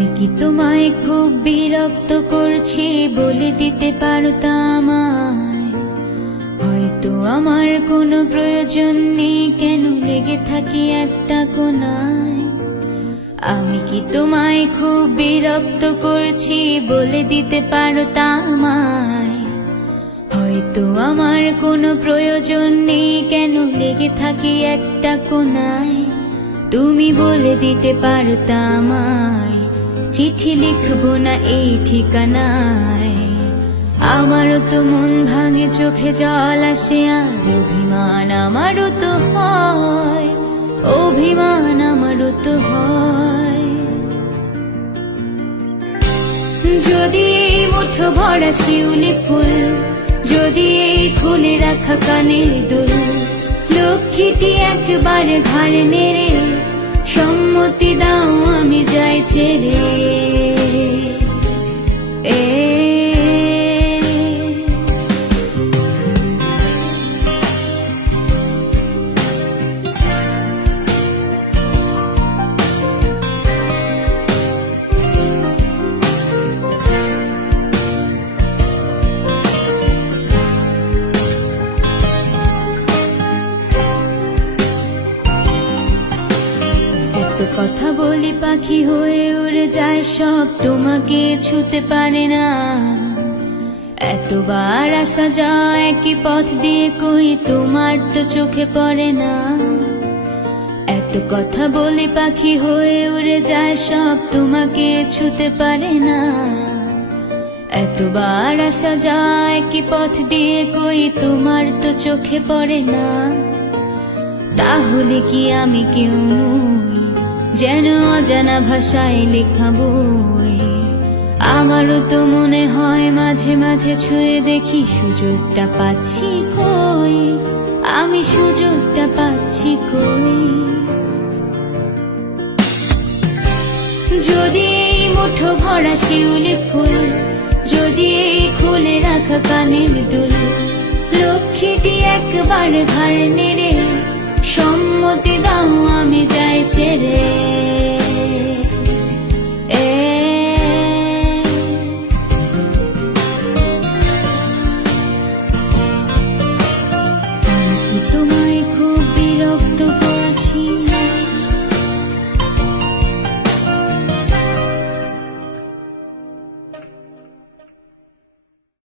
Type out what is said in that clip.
আমি কি তোমায় খুব বিরক্ত করছি বলে দিতে পারতা আমায়? হয়তো আমার কোনো প্রয়োজন নেই, কেন লেগে থাকি একটা কোনায়। আমি কি তোমায় খুব বিরক্ত করছি বলে দিতে পারতা আমায়? হয়তো আমার কোনো প্রয়োজন নেই, কেন লেগে থাকি একটা কোনায়। তুমি বলে দিতে পারতা আমায়, চিঠি লিখবো না এই ঠিকানায়। আমারও তো মন ভাঙে, চোখে জল আসে, আর অভিমান আমারও তো হয়, অভিমান আমারও তো হয়। যদি এই মুঠো ভরা শিউলি ফুল, যদি এই খুলে রাখা কানের দুল, লক্ষ্মীটি একবারে ঘাড়ে নেড়ে সম্মতি দাও আমি যাই ছেড়ে। কথা বলি পাখি হয়ে উড়ে যায় সব, তোমাকে ছুতে পারে না। এতবার আসা যায় একই পথ দিয়ে, কই তোমার তো চোখে পড়ে না। এত কথা বলি পাখি হয়ে উড়ে যায় সব, তোমাকে ছুতে পারে না। এতবার আসা যায় একই পথ দিয়ে, কই তোমার তো চোখে পড়ে না। তাহলে কি আমি কেউ নই, যেন অজানা ভাষায় লেখা বই? আমারও তো মনে হয় মাঝে মাঝে ছুঁয়ে দেখি, সুযোগটা পাচ্ছি কই, আমি সুযোগটা পাচ্ছি কই। যদি এই মুঠো ভরা শিউলি ফুল, যদি এই খুলে রাখা কানের দুল, লক্ষ্মীটি একবার ঘাড়ে নেড়ে সম্মতি দাও আমি যাই ছেড়ে।